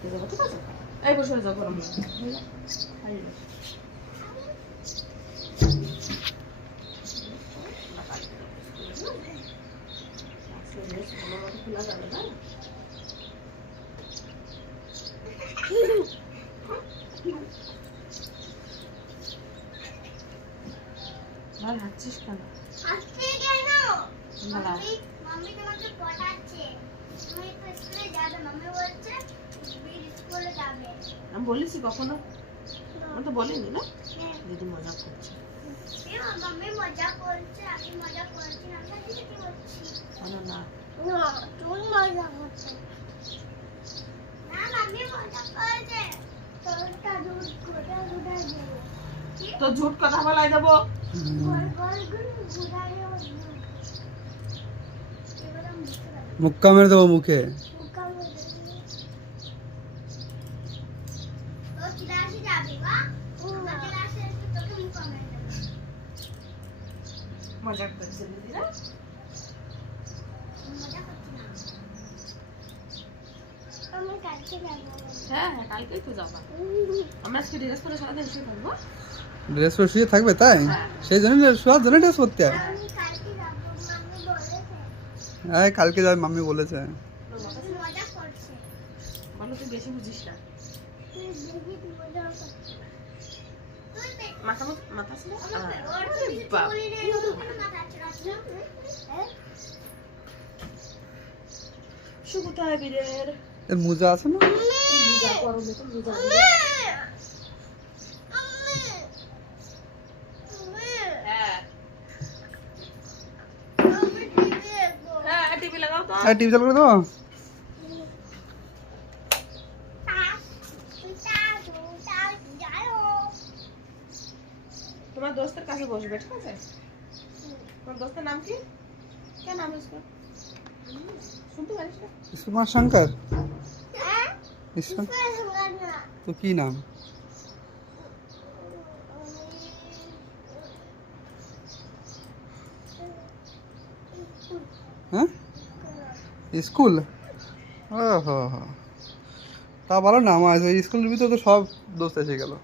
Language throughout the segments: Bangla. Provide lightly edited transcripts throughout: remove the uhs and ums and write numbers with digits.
ঠিক আছে, এই বসে যাও গরম খোলা যাবে না। আর হাঁটছিস কেন? হাঁটছি কেন? মাম্মি তোমাকে পড়াচ্ছে। তুমি তো স্কুলে যাবে, মাম্মি বলছে বীর স্কুলে যাবে। আমি বলেছি কখনো? আমি তো বলিনি না, দিদি মজা করছে। মাম্মি মজা করছে, আমি মজা করছি না, আমি কি বলছি? না না না, তুমি মজা করছো। না, মাম্মি মজা করছে। তোরটা দুধ গোটা গোটা দেবো। তো ঝুট কথা বলাই দেবো। গোল গোল গোল গোটা দেবো। মুক্কা মেরে দেবো মুখে। মুক্কা মেরে দেবো। তো ক্লাসে যাবি বা? ক্লাসে এসে তোকে মুক্কা মেরে দেবো। মজা করছে দিদিরা। মজা করছি না। আমি কালকে যাবো। হ্যাঁ হ্যাঁ, কালকেই তো যাবো। আমরা আজকে ড্রেস পরে সারাদিন শুয়ে থাকবো। ড্রেস পরে শুয়ে থাকবে তাই? সেই জন্য শোয়ার জন্য ড্রেস পরতে হয়। আমি কালকে যাবো, মাম্মি বলেছে। হ্যাঁ কালকে যাবে মাম্মি বলেছে। মজা করছে। বলো তুই বেশি বুঝিস না। তুই দেখি মজা করছে। মাথা মাথা ছিল ওর তো কিছু বলি নাই, ওখানে মাথা আছে। হ্যাঁ? শুকুতায় বীরের এর মোজা আছে না? মোজা করো দেখো মোজা। হ্যাঁ হ্যাঁ, টিভি লাগাও তো। টিভি চালু করে দেবো? তোমার দোস্তের কাছে বসবে, ঠিক আছে? তোমার দোস্তের নাম কি? क्या नाम है उसका? শুনতে পারিস না? ইসমা শঙ্কর। ইসমা তো কি নাম? হ্যাঁ স্কুল। ও হো হো, তা ভালো না। আমার ওই স্কুলের ভিতরে তো সব দোস্ত এসে গেল।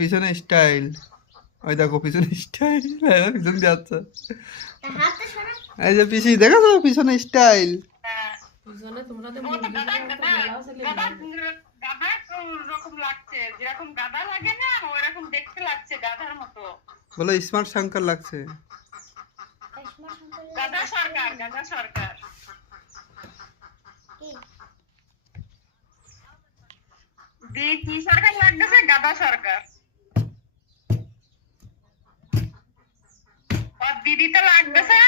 পিছনে স্টাইল, ওই দেখো পিছনে স্টাইল, পিছনে যাচ্ছে। এই যে পিসি দেখো তো পিছনে স্টাইল। পিছনে তোমরা তো মুরগি গলাও ছেলে গাধা রকম লাগছে, যেরকম গাধা লাগে না ওরকম দেখতে লাগছে গাধার মতো। বলো স্মার্ট শঙ্কর লাগছে। গাধা সরকার, গাধা সরকার। কি সরকার লাগতেছে? গাধা সরকার। আর দিদি তো লাগতেছে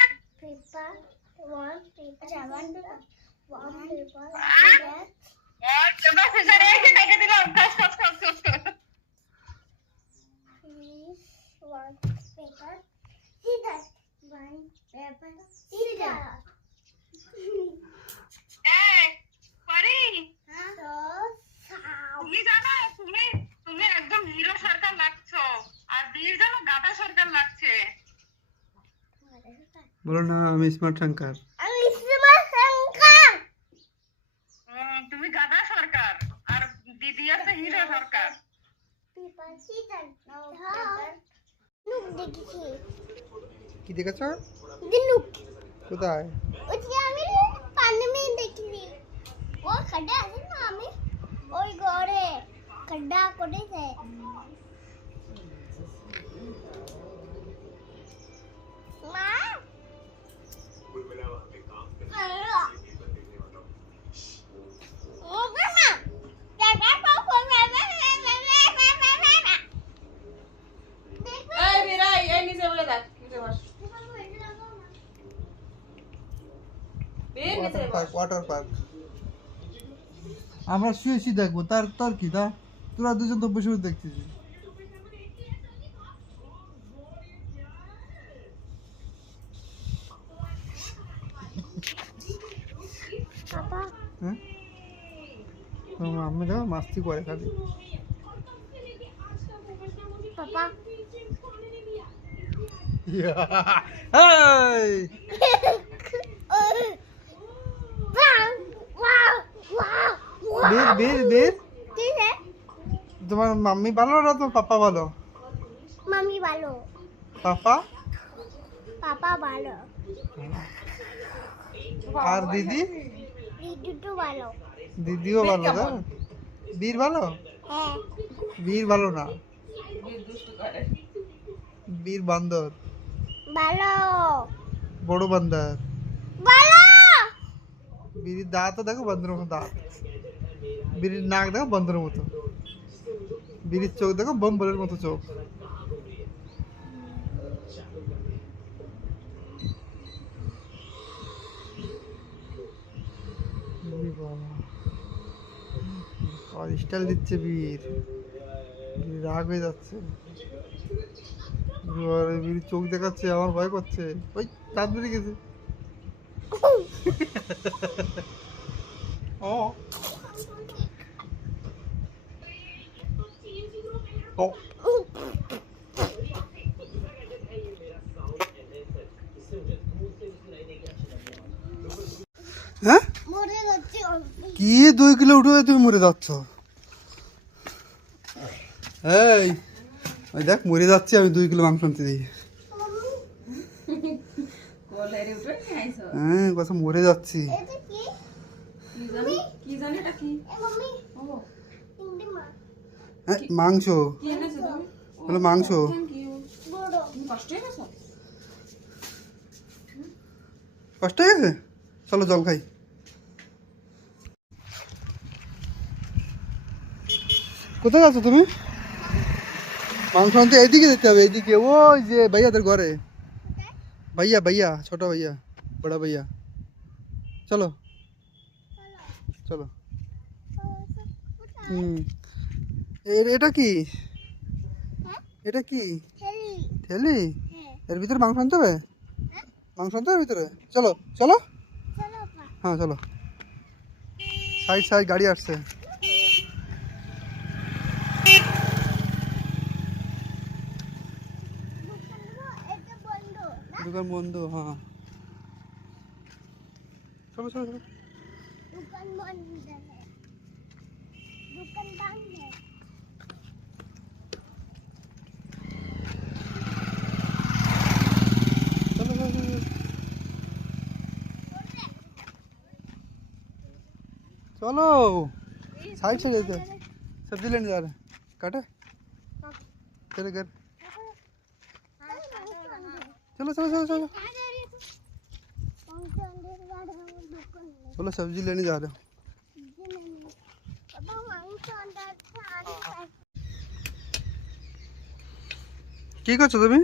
তুমি জানো, তুমি একদম হিরো সরকার লাগছো, আর বীর জানো গাধা সরকার লাগছে। বলো না আমি স্মার্ট শঙ্কর। তুমি গাধা সরকার আর দিদি আছে হিরো সরকার। কি দেখেছ? কোথায়? ও खड्डा আছে না, আমি ওই ঘরে खड्डा করেছে। মা এই বিরাই এই নিচে বলে দেখ নিচে বস। বীর নিচে বস। Water park. আমরা শুয়ে শুয়ে দেখবো, তার তোর কি তা? তোরা দুজন তো বসে বসে দেখছিস। পাপা হ্যাঁ তোমার মাম্মি দেখো মাস্তি করে খালি। পাপা এই! বের বের বের। তোমার মাম্মি ভালো না তোমার পাপা ভালো? মামি ভালো, পাপা পাপা ভালো, আর দিদি? দিদু ভালো। দিদিও ভালো না? বীর ভালো? হ্যাঁ বীর ভালো না, বীর দুষ্টু করে। বীর বান্দর, ভালো বড় বান্দর। ভালো। বীরের দাঁতও দেখো বান্দরের মতো দাঁত, বীরের নাক দেখো বান্দরের মতো, বীরের চোখ দেখো বম্বলের মতো চোখ। স্টাইল দিচ্ছে বীর, বীর রাগ হয়ে যাচ্ছে, বীর চোখ দেখাচ্ছে, আমার ভয় করছে। ওই দাঁত বেরিয়ে গেছে। ও ও হ্যাঁ মরে যাচ্ছে। কি 2 কিলো উঠে তুমি মরে যাচ্ছ? এই ওই দেখ মরে যাচ্ছি আমি 2 কিলো মাংস আনতে দিই। কোলেরে উঠে নিয়ে আইছো। হ্যাঁ কথা মরে যাচ্ছি। এটা কি? কি জানি এটা কি? এ মাম্মি, ও তিনটে মা। হ্যাঁ মাংস, কি এনেছো তুমি? বলো মাংস। Thank you. বড়। তুমি কষ্ট হয়ে গেছো? কষ্ট হয়ে গেছে? চলো জল খাই। কোথায় যাচ্ছ তুমি? মাংস আনতে এইদিকে যেতে হবে, এইদিকে ওই যে ভাইয়াদের ঘরে। ভাইয়া ভাইয়া ছোট ভাইয়া বড় ভাইয়া, চলো চলো। হুম এটা কি? এটা কি খেলি। ঠেলি? হ্যাঁ। এর ভিতরে মাংস আনতে হবে? মাংস আনতে হবে ভিতরে? চলো চলো। চলো পা। হ্যাঁ চলো। সাইড সাইড গাড়ি আসছে। এটা বন্ধ না? দোকান বন্ধ, হ্যাঁ চলো চলো চলো। दुकान बंद है, दुकान बंद है। चलो चलो चलो चलो साइड से लेते हैं। सब्जी लेने जा रहे हैं, काटे चले घर। चलो चलो चलो चलो चलो सब्जी लेने जा रहे हो। কি করছো তুমি?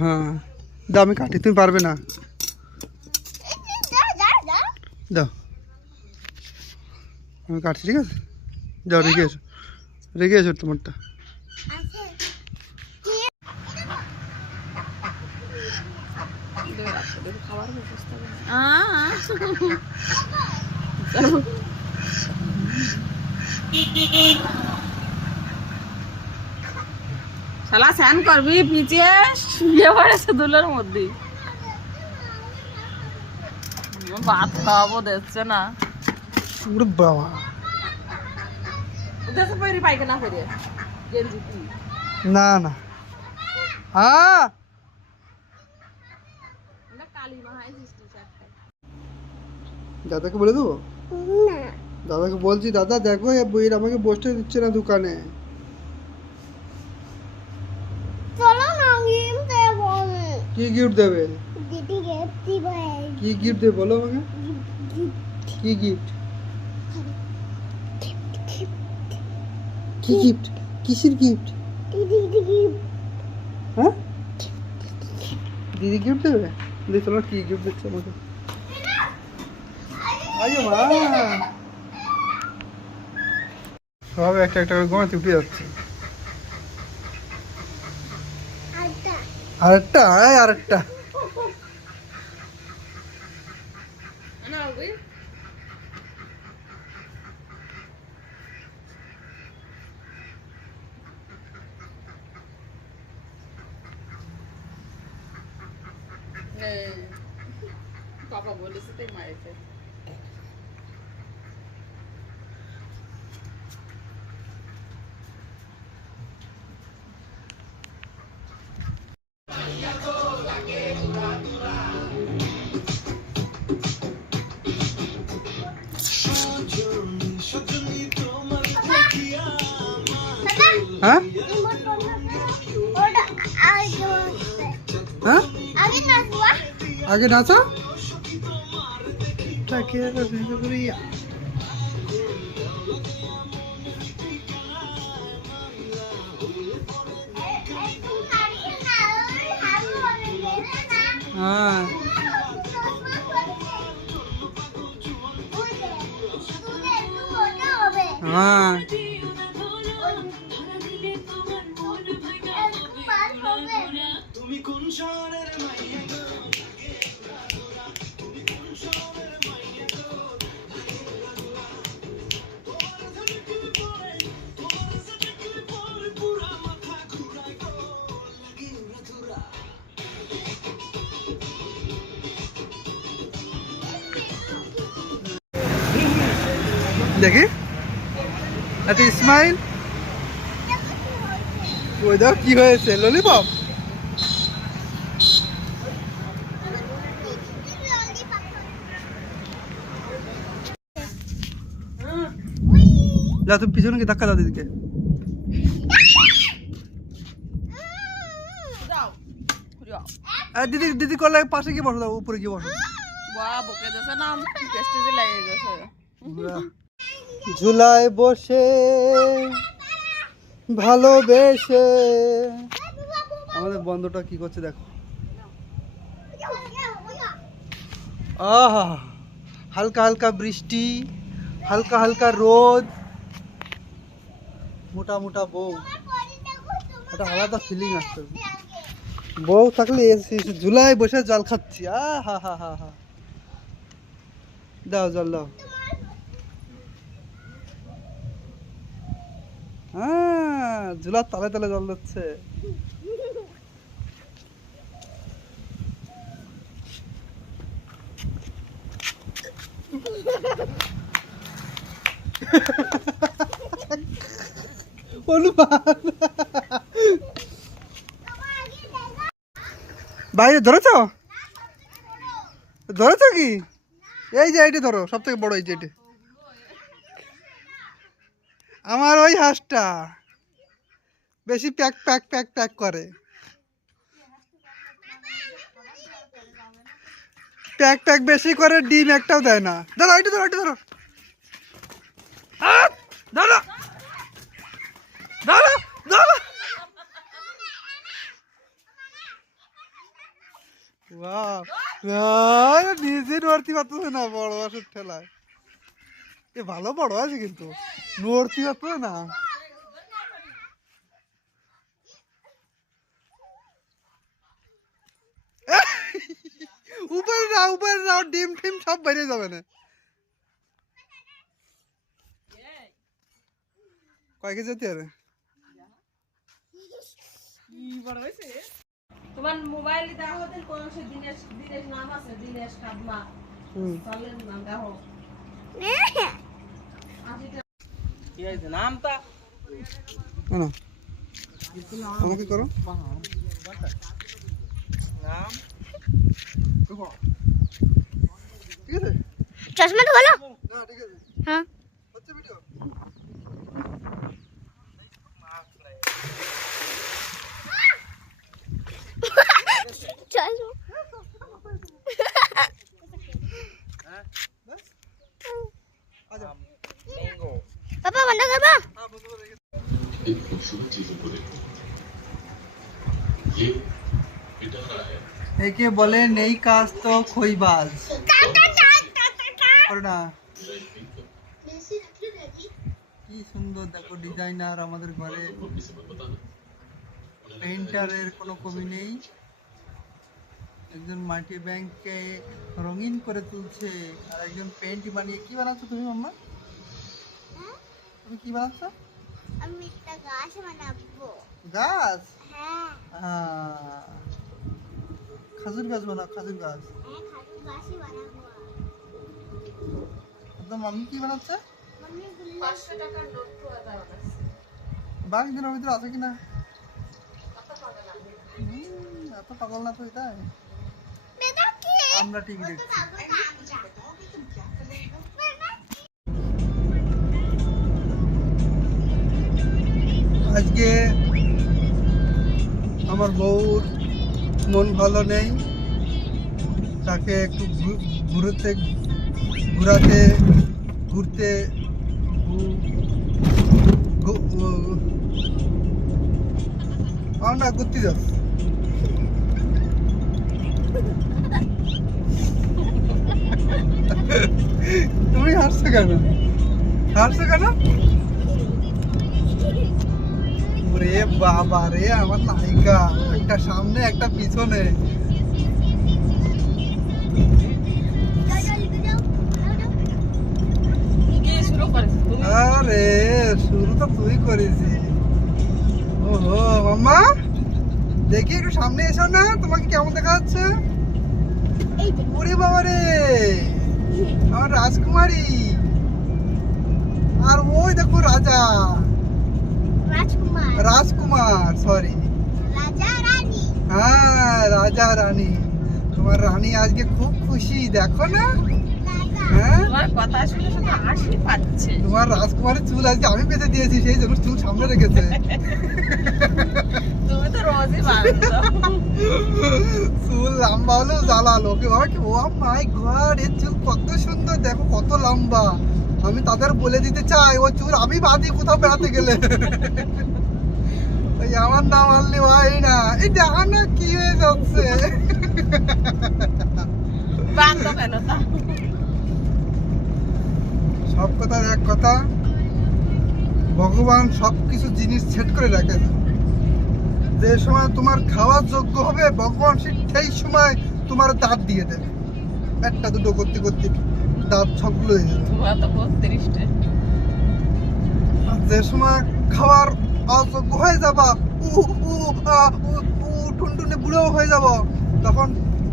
হ্যাঁ দাও আমি কাটি, তুমি পারবে না। দাও আমি কাটছি, ঠিক আছে যাও রেখে এসো তোমারটা। খাবার ব্যবস্থা শালা স্নান করবি পিছিয়ে শুয়ে পড়েছে দুলের মধ্যে। ভাত খাওয়াবো দেখছে না। ওরে বাবা উঠেছে পরি পাইখানা করে গেঞ্জি কি না না। হ্যাঁ কালী মাহাই সৃষ্টি চারটায়। দাদাকে বলে দেবো? না দাদাকে বলছি, দাদা দেখো এ বইয়ের আমাকে বসতে দিচ্ছে না দোকানে। চলো না গেম দেবো। কি গিফট দেবে? দিদি গিফট দিবে। কি গিফট দেবে বলো আমাকে? কি গিফট? কি গিফট? কিসের গিফট? দিদি গিফট। হ্যাঁ দিদি গিফট দেবে? দেখো কি গিফট দিচ্ছে আমাকে। আইও মা সব একটা একটা করে ঘুমাতে উঠে যাচ্ছে আরেকটা আরেকটা না ওই পাপা বলেছে তাই মারেছে হ্যাঁ হ্যাঁ আগে নাচো হ্যাঁ হ্যাঁ দেখি আচ্ছা ইসমাইল ওই দেখো কি হয়েছে ললিপপ যা তুমি পিছনে কি ধাক্কা দাও দিদিকে যাও যাও দিদি দিদি করলে পাশে গিয়ে বসো দাও উপরে গিয়ে বসো বাহ বকে দেছে না পেস্টিজে লাগে গেছে ঝুলায় বসে ভালোবেসে আমাদের বন্ধুটা কি করছে দেখো আহা হালকা হালকা বৃষ্টি হালকা হালকা রোদ মোটা মোটা বউ একটা আলাদা ফিলিং আসছে বউ থাকলে ঝুলায় বসে জল খাচ্ছি হা হা হা হা দাও জল দাও হ্যাঁ ঝুলার তালে তালে জল দিচ্ছে বাইরে ধরেছ ধরেছ কি এই যে এইটা ধরো সব থেকে বড় এই যে এটা আমার ওই হাঁসটা বেশি প্যাক প্যাক প্যাক প্যাক করে প্যাক প্যাক বেশি করে ডিম একটাও দেয় না ধরো এইটা ধরো এইটা ধরো ধরো ধরো ধরো নিজে নড়তে পারতেছে না বড় হাঁসের ঠেলায় এ ভালো বড় আছে কিন্তু নড়তে পারতো না উপরে নাও ডিম টিম সব বাইরে যাবে না কয় কেজি যেতে আরে তোমার মোবাইল দাও হতেন কোন সে দিনেশ দিনেশ নাম আছে দিনেশ কাদমা চলেন নাম দাও কি হয়েছে নামটা না আমাকে করো নাম ঠিক আছে চশমাটা হলো না ঠিক আছে হ্যাঁ হচ্ছে ভিডিও চশমা আচ্ছা ম্যাঙ্গো পাপা বন্ধ করবা হ্যাঁ বন্ধু করে রেখে एक खूबसूरत चीजों को देखो ये पिटारा है একে বলে নেই কাজ তো খইবাজ করে না কি সুন্দর দেখো ডিজাইনার আমাদের ঘরে পেইন্টারের কোনো কমি নেই একজন মাল্টি ব্যাংককে রঙিন করে তুলছে আর একজন পেইন্ট বানিয়ে কি বানাচ্ছ তুমি মাম্মা তুমি কি বানাচ্ছ আমি একটা গাছ বানাবো গাছ হ্যাঁ খাজুর গাছ বানাও খাজুর গাছ খাজুর গাছই বানাবো একদম মাম্মি কি বানাচ্ছে মাম্মি 500 টাকার নোট পোড়াটা বানাচ্ছে বাঘ দিনের ভিতরে আছে কিনা কত পাগল আমি এত পাগল না তো এটা বেটা কি আমরা টিভি দেখছি আজকে আমার বউর মন ভালো নেই তাকে একটু ঘুরতে আমরা ঘুরতে যাচ্ছি তুমি হাসছো কেন রে বাবা রে আমার নায়িকা একটা সামনে একটা পিছনে কি শুরু করেছিস তুমি আরে শুরু তো তুই করেছিস ওহো মাম্মা দেখি একটু সামনে এসো না তোমাকে কেমন দেখা যাচ্ছে ওরে বাবা রে আমার রাজকুমারী আর ওই দেখো রাজকুমার সরি হ্যাঁ রাজা রানী তোমার রানী আজকে খুব খুশি দেখো না হ্যাঁ তোমার কথা শুনে শুধু হাসি পাচ্ছে তোমার রাজকুমারের চুল আজকে আমি পেতে দিয়েছি সেই জন্য চুল সামনে রেখেছে তুমি তো রোজই বাঁধছো চুল লম্বা হলেও জ্বালা লোকে বাবা কি ও মাই গড এর চুল কত সুন্দর দেখো কত লম্বা আমি তাদের বলে দিতে চাই ও চুল আমি বাঁধি কোথাও বেড়াতে গেলে ওই আমার নাম আনলি ভাই না এই দেখা না কি হয়ে যাচ্ছে বাঁধো কেন তা সব কথার এক কথা ভগবান সবকিছু জিনিস সেট করে রাখে যে সময় তোমার খাওয়ার যোগ্য হবে ভগবান সেই সময় তোমার দাঁত দিয়ে দেবে একটা দুটো করতে করতে দাঁত সবগুলো হয়ে যাবে তোমার তো 32টা আর যে সময় খাওয়ার অযোগ্য হয়ে যাবা টুনটুনে বুড়ো হয়ে যাব তখন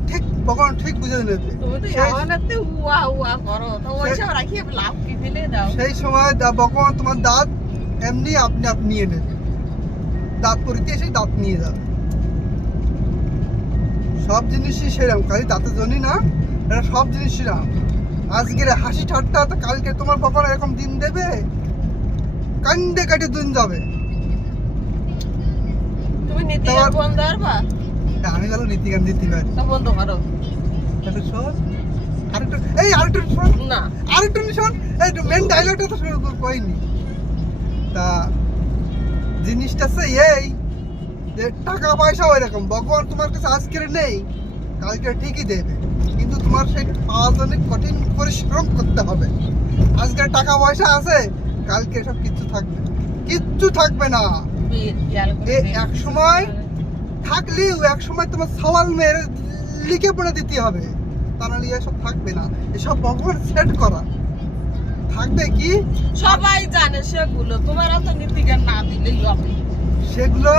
ঠিক ভগবান ঠিক বুঝে নেবে তুমি তো এমনতে উয়া উয়া করো তো ওইসব রাখি লাভ কি ফেলে দাও সেই সময় ভগবান তোমার দাঁত এমনি আপনি নিয়ে নেবে দাঁত পরিতে এসে দাঁত নিয়ে যাবে সব জিনিসই সেরাম খালি দাঁতের জন্যই না এটা সব জিনিস সেরাম আজকের হাসি ঠাট্টা তো কালকে তোমার ভগবান এরকম দিন দেবে কান্দে কাটে দিন যাবে তুমি নীতি গান বন্ধ করবা আমি গেল নীতিগান দিতে পারি তো বন্ধ করো একটু শোন আরেকটু শোন না আরেকটু শোন এই মেন ডায়লগটা তো শুরু করিনি তা জিনিসটা এই যে টাকা পয়সা ওই রকম ভগবান তোমার কাছে আজকের নেই কালকে ঠিকই দেবে কিন্তু তোমার সেই পাওয়ার জন্য কঠিন পরিশ্রম করতে হবে আজকের টাকা পয়সা আছে কালকে সব কিচ্ছু থাকবে না এক সময় থাকলেও এক সময় তোমার সওয়াল মেরে লিখে পড়ে দিতে হবে তা নাহলে এসব থাকবে না এসব ভগবান সেট করা থাকবে কি সবাই জানে সেগুলো তোমার তো নীতি গান না দিলেই হবে সেগুলো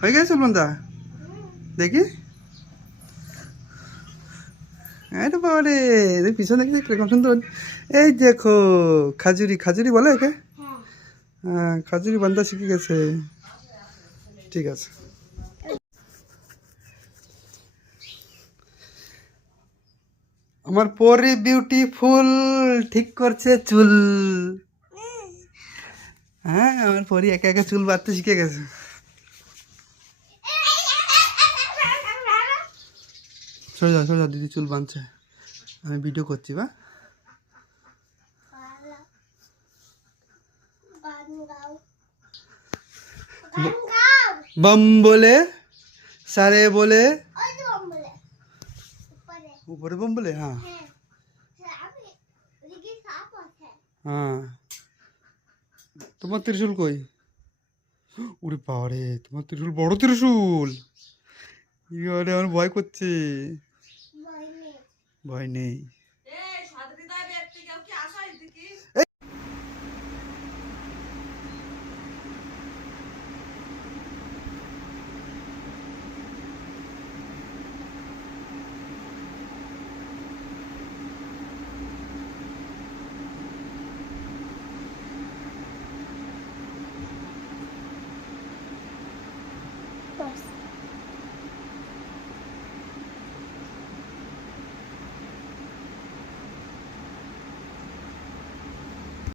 হয়ে গেছে বন্ধা দেখি আরে বাবা রে পিছনে দেখি কিরকম সুন্দর এই দেখো খাজুরি বলে একে হ্যাঁ খাজুরি বান্ধা শিখে গেছে ঠিক আছে এই, আমার পরি বিউটিফুল ঠিক করছে চুল। হ্যাঁ আমার পরি একা একা চুল বাঁধতে শিখে গেছে। সরে যাও দিদি চুল বাঁধছে, আমি ভিডিও করছি বা। बम बोले सारे बोले ऊपर बम बोले। हाँ हाँ তোমার ত্রিশূল কই? ওরে বাবারে তোমার ত্রিশূল বড় ত্রিশূল। ইয়ারে আমার ভয় করছে। ভয় নেই।